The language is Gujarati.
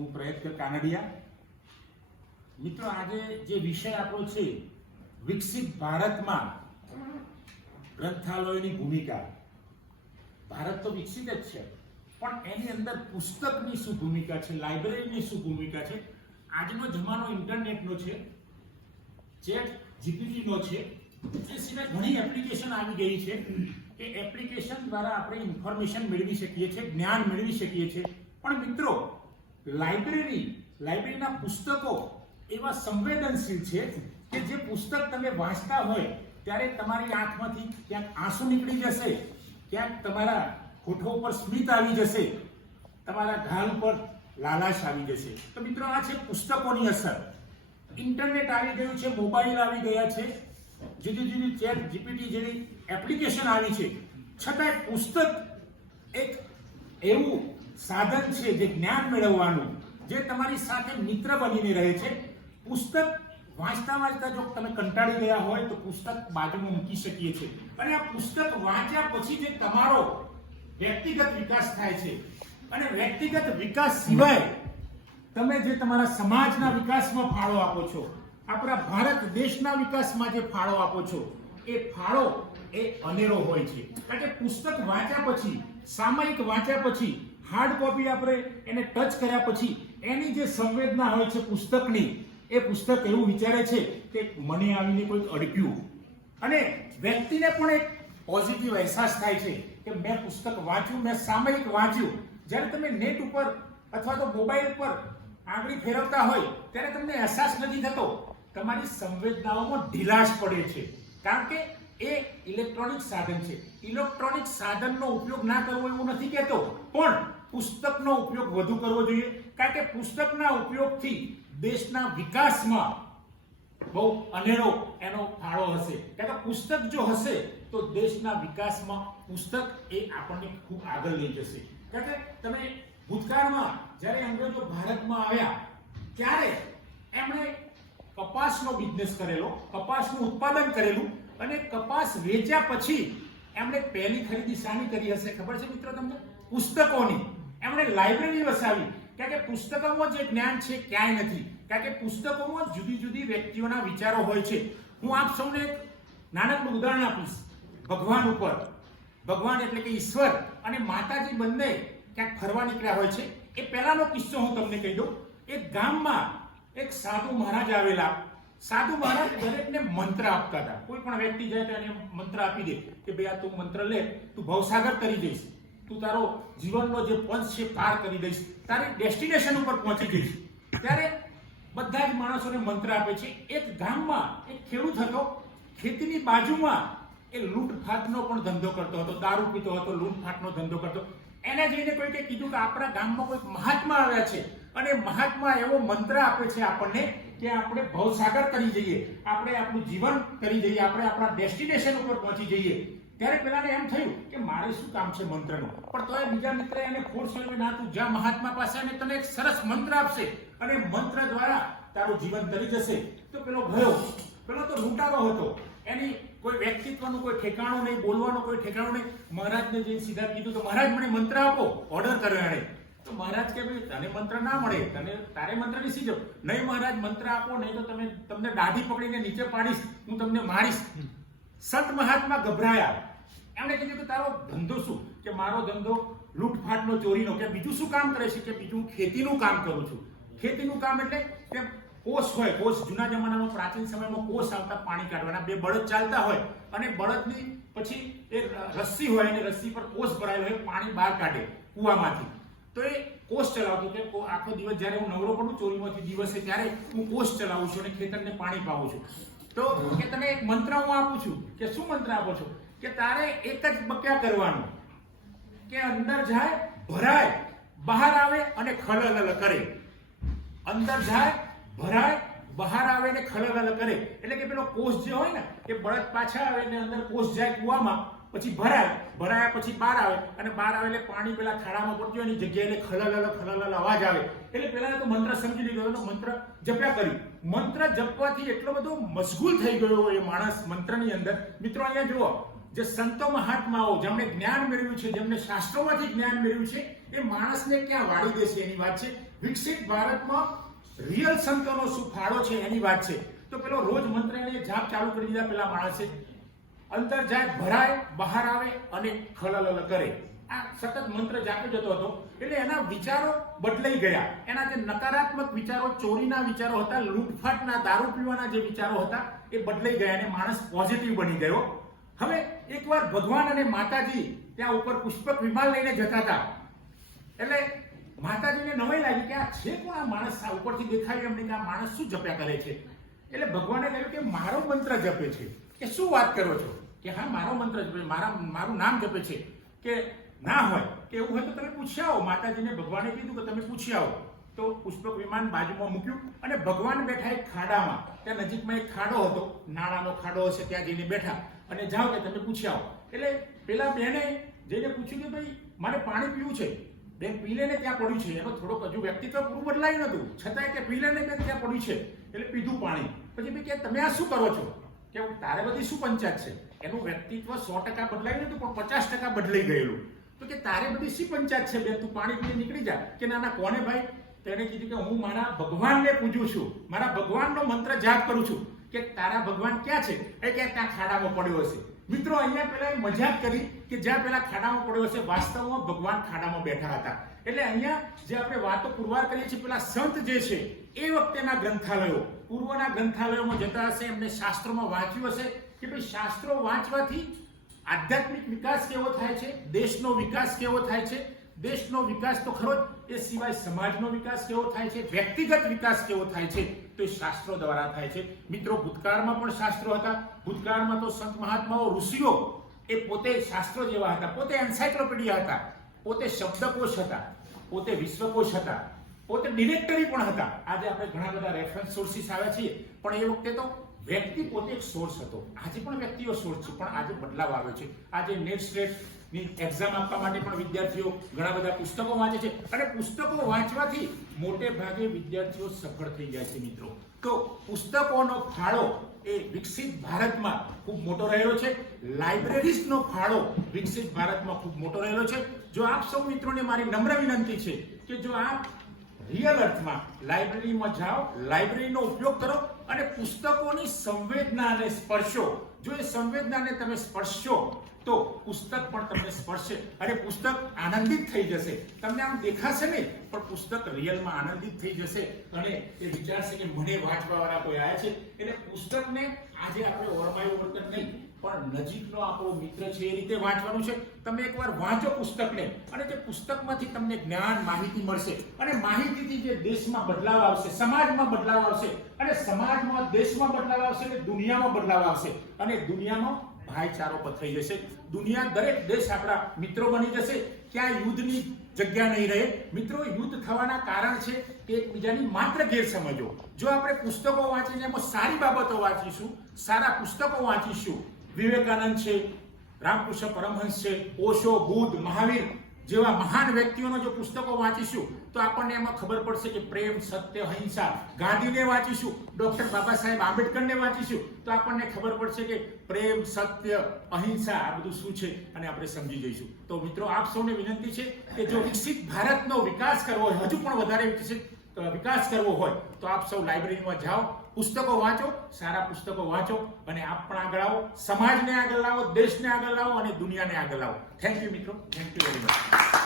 હું પ્રયત્ન કાનડિયા. મિત્રો, આજે જે વિષય આપણો છે, વિકસિત ભારતમાં ગ્રંથાલયોની ભૂમિકા. ભારત તો વિકસિત જ છે, પણ એની અંદર પુસ્તકની શું ભૂમિકા છે, લાઇબ્રેરીની શું ભૂમિકા છે? આજનો જમાનો ઇન્ટરનેટનો છે, ચેટ જીપીટીનો છે એ સિવાય ઘણી એપ્લિકેશન આવી ગઈ છે એ એપ્લિકેશન દ્વારા આપણે ઇન્ફોર્મેશન મેળવી શકીએ છીએ, જ્ઞાન મેળવી શકીએ છીએ. પણ મિત્રો લાઇબ્રેરી, લાઇબ્રેરીના પુસ્તકો એવા સંવેદનશીલ છે કે જે પુસ્તક તમે વાંચતા હોય ત્યારે તમારી આંખમાંથી ક્યાંક આંસુ નીકળી જશે, ક્યાંક તમારા હોઠો ઉપર સ્મિત આવી જશે, તમારા ગાલ ઉપર લાલાશ આવી જશે. તો મિત્રો, આ છે પુસ્તકોની અસર. ઇન્ટરનેટ આવી ગયું છે, મોબાઈલ આવી ગયા છે, જુદી જુદી ચેટ જીપીટી જેવી એપ્લિકેશન આવી છે. છતાંય પુસ્તક એક એવું સાધન છે જે જ્ઞાન મેળવવાનું, જે તમારી સાથે મિત્ર બનીને રહે છે. પુસ્તક વાંચતા વાંચતા જો તમે કંટાળી ગયા હોય તો પુસ્તક બાજુમાં મૂકી શકીએ છીએ. અને આ પુસ્તક વાંચ્યા પછી જે તમારો વ્યક્તિગત વિકાસ થાય છે. અને વ્યક્તિગત વિકાસ સિવાય તમે જે તમારા સમાજના વિકાસમાં ફાળો આપો છો, આપણા ભારત દેશના વિકાસમાં જે ફાળો આપો છો, એ ફાળો એ અનેરો હોય છે. કારણ કે પુસ્તક વાંચ્યા પછી, સામયિક વાંચ્યા પછી હાર્ડ કોપી આપણે એને ટચ કર્યા પછી એની જે સંવેદના હોય છે પુસ્તકની, એ પુસ્તક એવું વિચારે છે કે મને આવીને કોઈક અડક્યું. અને વ્યક્તિને પણ એક પોઝિટિવ અહેસાસ થાય છે કે મેં પુસ્તક વાંચ્યું, મેં સામયિક વાંચ્યું. જ્યારે તમે નેટ ઉપર અથવા તો મોબાઈલ પર આંગળી ફેરવતા હોય, ત્યારે તમને અહેસાસ નથી થતો. તમારી સંવેદનાઓમાં ઢીલાશ પડે છે. કારણ કે એ ઇલેક્ટ્રોનિક સાધન છે. ઇલેક્ટ્રોનિક સાધનનો ઉપયોગ ના કરવો એવું નથી કહેતો. પણ પુસ્તકનો ઉપયોગ વધુ કરવો જોઈએ. કારણ કે પુસ્તકના ઉપયોગથી દેશના વિકાસમાં બહુ અનેરો એનો ફાળો હશે. કારણ કે પુસ્તક જો હશે, તો દેશના વિકાસમાં પુસ્તક એ આપણને ખૂબ આગળ લઈ જશે. કારણ કે તમે ભૂતકાળમાં જ્યારે અંગ્રેજો ભારતમાં આવ્યા, ત્યારે એમણે કપાસનો બિઝનેસ કરેલો, કપાસનું ઉત્પાદન કરેલું અને કપાસ વેચ્યા પછી એમણે પહેલી ખરીદી શાની કરી હશે, ખબર છે મિત્રો તમને? પુસ્તકોની. એમણે લાઇબ્રેરી વસાવી. કારણ કે પુસ્તકોમાં જે જ્ઞાન છે ક્યાંય નથી. કારણ કે પુસ્તકોમાં જુદી જુદી વ્યક્તિઓના વિચારો હોય છે. હું આપ સૌને એક નાનકડું ઉદાહરણ આપીશ. ભગવાન ઉપર. ભગવાન એટલે કે ઈશ્વર અને માતાજી બંને ક્યાંક ફરવા નીકળ્યા હોય છે. એ પહેલાનો કિસ્સો હું તમને કહી દઉં. એક ગામમાં એક સાધુ મહારાજ આવેલા. સાધુ મહારાજ દરેકને મંત્ર આપતા હતા. કોઈ પણ વ્યક્તિ જાય તો એને મંત્ર આપી દે કે ભાઈ આ તું મંત્ર લે, તું ભવસાગર કરી દઈશ તું તારો જીવનનો જે પંચ છે પાર કરી દઈશ. તારી ડેસ્ટિનેશન ઉપર પહોંચી જઈશ. ત્યારે બધા જ માણસોને મંત્ર આપે છે. એક ગામમાં એક ખેડૂત હતો, ખેતીની બાજુમાં એ લૂંટફાટનો પણ ધંધો કરતો હતો, દારૂ પીતો હતો, લૂંટફાટનો ધંધો કરતો. એને જઈને કોઈકે કીધું કે આપણા ગામમાં કોઈક મહાત્મા આવ્યા છે. અને મહાત્મા એવો મંત્ર આપે છે આપણને કે આપણે ભવસાગર કરી જઈએ, આપણે આપણું જીવન કરી જઈએ, આપણે આપણા ડેસ્ટિનેશન ઉપર પહોંચી જઈએ. ત્યારે પેલાને એમ થયું કે મારે શું કામ છે મંત્રનું? પણ તોય બીજા મિત્રે એને ફોર્સ કર્યો ના તું જા મહાત્મા પાસે અને તને એક સરસ મંત્ર આપશે. અને મંત્ર દ્વારા તારું જીવન તરી જશે. તો પેલો ભયો, પેલો તો લૂંટારો હતો. એની કોઈ વ્યક્તિત્વનું કોઈ ઠેકાણું નહીં, બોલવાનું કોઈ ઠેકાણું નહીં. મહારાજને જઈને સીધા કીધું તો મહારાજ મને મંત્ર આપો ઓર્ડર કર્યો એણે. તો મહારાજ કે ભાઈ તને મંત્ર ના મળે તને તારે મંત્રની સીજો નહીં મહારાજ મંત્ર આપો નહીં તો તમે તમને દાઢી પકડીને નીચે પાડીશ હું તમને મારીશ. સત મહાત્મા ગભરાયા. એમણે કીધું કે તારો ધંધો શું? કે મારો ધંધો લૂંટફાટનો ચોરીનો. કે બીજું શું કામ કરે છે? કે બીજું ખેતીનું કામ કરું છું. ખેતીનું કામ એટલે કે કોષ હોય કોષ જૂના જમાનામાં પ્રાચીન સમયમાં કોષ આવતા પાણી કાઢવાના. બે બળદ ચાલતા હોય અને બળદની પછી એ રસ્સી હોય અને રસ્સી પર કોષ ભરાયેલો હોય પાણી બહાર કાઢે કૂવામાંથી. તો એ કોષ ચલાવતો કે આખો દિવસ જ્યારે હું નવરો પડું ચોરીમાંથી દિવસે, ત્યારે હું કોષ ચલાવું છું અને ખેતરને પાણી પાવું છું. તો કે તને એક મંત્ર હું આપું છું? કે શું મંત્ર આપો છો? કે તારે એક જ બક્યા કરવાનું. કે અંદર જાય, ભરાય, બહાર આવે અને ખલલ કરે. અંદર જાય, ભરાય, બહાર આવે ને ખલલ કરે. એટલે કે પેલો કોષ જે હોય ને એ બળદ પાછા આવે ને અંદર કોષ જાય કૂવામાં પછી ભરાય. ભરાયા પછી બહાર આવે. અને બહાર આવે એટલે પાણી પેલા ખાડામાં પડતું એની જગ્યાએ ખલલલ ખલલ ખલલ અવાજ આવે. એટલે પેલા તો મંત્ર સમજી લીધો મંત્ર જપ્યા કરી મંત્ર જપવાથી એટલો બધો મશગુલ થઈ ગયો એ માણસ મંત્રની અંદર. મિત્રો અહીંયા જુઓ. જે સંતો મહાત્માઓ, જેમણે જ્ઞાન મેળવ્યું છે, જેમને શાસ્ત્રોમાંથી જ્ઞાન મેળવ્યું છે, એ માણસને ક્યાં વાળી દેશે એની વાત છે? વિકસિત ભારતમાં રિયલ સંતોનો શું ફાળો છે એની વાત છે. તો પેલો રોજ મંત્ર એને જાપ ચાલુ કરી દીધા પેલા માણસે. અંતર જાય ભરાય, બહાર આવે અને ખલલ કરે. આ સતત મંત્ર જાપે જતો હતો. એટલે એના વિચારો બદલાઈ ગયા. એના જે નકારાત્મક વિચારો, ચોરીના વિચારો હતા, લૂંટફાટના, દારૂ પીવાના જે વિચારો હતા, એ બદલાઈ ગયા અને માણસ પોઝિટિવ બની ગયો. હવે એકવાર ભગવાન અને માતાજી ત્યાં ઉપર પુષ્પક વિમાન લઈને જતા હતા. એટલે માતાજીને નવાઈ લાગી કે આ છે કોણ આ માણસ? ઉપરથી દેખાય એમને કે આ માણસ શું જપ્યા કરે છે? એટલે ભગવાને કહ્યું કે મારો મંત્ર જપે છે. કે શું વાત કરો છો? કે હા, મારો મંત્ર જપે મારા, મારું નામ જપે છે કે ના હોય, કે એવું હોય તો તમે પૂછી આવો. માતાજીને ભગવાને કીધું કે તમે પૂછી આવો. તો પુષ્પક વિમાન બાજુમાં મૂક્યું અને ભગવાન બેઠા એક ખાડામાં, ત્યાં નજીકમાં એક ખાડો હતો નાણાંનો ખાડો હશે ત્યાં જઈને બેઠા. અને જાઓ કે તમે પૂછી આવો. એટલે પેલા બેને જઈને પૂછ્યું કે ભાઈ, મારે પાણી પીવું છે? બેન પી લેને ત્યાં પડ્યું છે. એનો થોડોક હજુ વ્યક્તિત્વ પૂરું બદલાયું નતું. છતાંય કે પી લેને બેન ત્યાં પડ્યું છે. એટલે પીધું પાણી. પછી ભાઈ કે તમે આ શું કરો છો? કે તારે બધી શું પંચાયત છે? એનું વ્યક્તિત્વ સો ટકા બદલાયું નતું પણ પચાસ ટકા બદલાઈ ગયેલું. તો કે તારે બધી શી પંચાયત છે બે તું પાણી પીને નીકળી જા. કે ના ના, કોને ભાઈ? તેને કીધું કે હું મારા ભગવાનને પૂજું છું. મારા ભગવાનનો મંત્ર જાપ કરું છું. કે તારા ભગવાન ક્યાં છે? એ કે ત્યાં ખાડામાં પડ્યો હશે. મિત્રો, અહીંયા પેલા મજાક કરી કે જ્યાં પેલા ખાડામાં પડ્યો હશે, વાસ્તવમાં ભગવાન ખાડામાં બેઠા હતા. એટલે અહીંયા જે આપણે વાતો પુરવાર કરીએ છીએ, પેલા સંત જે છે, એ વખતેના ગ્રંથાલયો. પૂર્વના ગ્રંથાલયોમાં જતા હશે, એમને શાસ્ત્રોમાં વાંચ્યું હશે. કે ભાઈ શાસ્ત્રો વાંચવાથી આધ્યાત્મિક વિકાસ કેવો થાય છે? દેશનો વિકાસ કેવો થાય છે? દેશનો વિકાસ તો ખરો જ, એ સિવાય સમાજનો વિકાસ કેવો થાય છે? વ્યક્તિગત વિકાસ કેવો થાય છે? તો એ શાસ્ત્રો દ્વારા થાય છે. મિત્રો, ભૂતકાળમાં પણ શાસ્ત્રો હતા. ભૂતકાળમાં તો સંત મહાત્માઓ, ઋષિઓ એ પોતે શાસ્ત્રો જેવા હતા. પોતે એન્સાયક્લોપીડિયા હતા. પોતે શબ્દકોશ હતા. પોતે વિશ્વકોશ હતા. પોતે ડિરેક્ટરી પણ હતા. આજે આપણે ઘણા બધા રેફરન્સ સોર્સિસ આવ્યા છીએ. પણ એ વખતે તો વ્યક્તિ પોતે એક સોર્સ હતો. આજે પણ વ્યક્તિઓ સોર્સ છે, પણ આજે બદલાવ આવ્યો છે. આજે નેટ સ્ટેટની એક્ઝામ આપવા માટે પણ વિદ્યાર્થીઓ ઘણા બધા પુસ્તકો વાંચે છે અને પુસ્તકો વાંચવાથી મોટે ભાગે વિદ્યાર્થીઓ સફળ થઈ જાય છે મિત્રો. તો પુસ્તકોનો ફાળો એ વિકસિત ભારતમાં ખૂબ મોટો રહેલો છે. લાઇબ્રેરીઝનો ફાળો વિકસિત ભારતમાં ખૂબ મોટો રહેલો છે. જો આપ સૌ મિત્રોને મારી નમ્ર વિનંતી છે કે જો આપ રિયલ અર્થમાં લાઇબ્રેરીમાં જાઓ લાઇબ્રેરીનો ઉપયોગ કરો અને પુસ્તકોની સંવેદનાને સ્પર્શો. જો એ સંવેદનાને તમે સ્પર્શો તો પુસ્તક પણ તમને સ્પર્શે. અને પુસ્તક આનંદિત થઈ જશે. તમને આમ દેખાશે નહીં, પણ પુસ્તક રિયલમાં આનંદિત થઈ જશે. અને એ વિચારશે કે મને વાંચવા વાળા કોઈ આવ્યા છે. એટલે પુસ્તકને આજે આપણે ઓરમાયું પણ નજીકનો આપણો મિત્ર છે એ રીતે વાંચવાનું છે. તમે એકવાર વાંચો પુસ્તકને અને તે પુસ્તકમાંથી તમને જ્ઞાન, માહિતી મળશે. અને માહિતીથી જે દેશમાં બદલાવ આવશે, સમાજમાં બદલાવ આવશે, અને સમાજમાં દેશમાં બદલાવ આવશે અને દુનિયામાં બદલાવ આવશે. અને દુનિયામાં ભાઈચારો પથરાઈ જશે. દુનિયા દરેક દેશ આપણા મિત્રો બની જશે. ક્યાં યુદ્ધની જગ્યા નહીં રહે. મિત્રો, યુદ્ધ થવાના કારણ છે કે એકબીજાની માત્ર ગેરસમજો. જો આપણે પુસ્તકો વાંચીને એમાં સારી બાબતો વાંચીશું, સારા પુસ્તકો વાંચીશું વિવેકાનંદ છે, રામકૃષ્ણ પરમહંસ છે, ઓશો, બુદ્ધ, મહાવીર જેવા મહાન વ્યક્તિઓનો જો પુસ્તકો વાંચીશું, તો આપણને એમાં ખબર પડશે કે પ્રેમ, સત્ય, અહિંસા ગાંધીને વાંચીશું, ડોક્ટર બાબા સાહેબ આંબેડકરને વાંચીશું, તો આપણને ખબર પડશે કે પ્રેમ, સત્ય, અહિંસા આ બધું શું છે અને આપણે સમજી જઈશું. તો મિત્રો, આપ સૌને વિનંતી છે કે જો વિકસિત ભારતનો વિકાસ કરવો હોય, હજુ પણ વધારે વિકસિત વિકાસ કરવો હોય, તો આપ સૌ લાઇબ્રેરીમાં જાઓ પુસ્તકો વાંચો, સારા પુસ્તકો વાંચો અને આપ પણ આગળ આવો, સમાજને આગળ લાવો, દેશને આગળ લાવો અને દુનિયાને આગળ લાવો. થેન્ક યુ મિત્રો. Thank you very much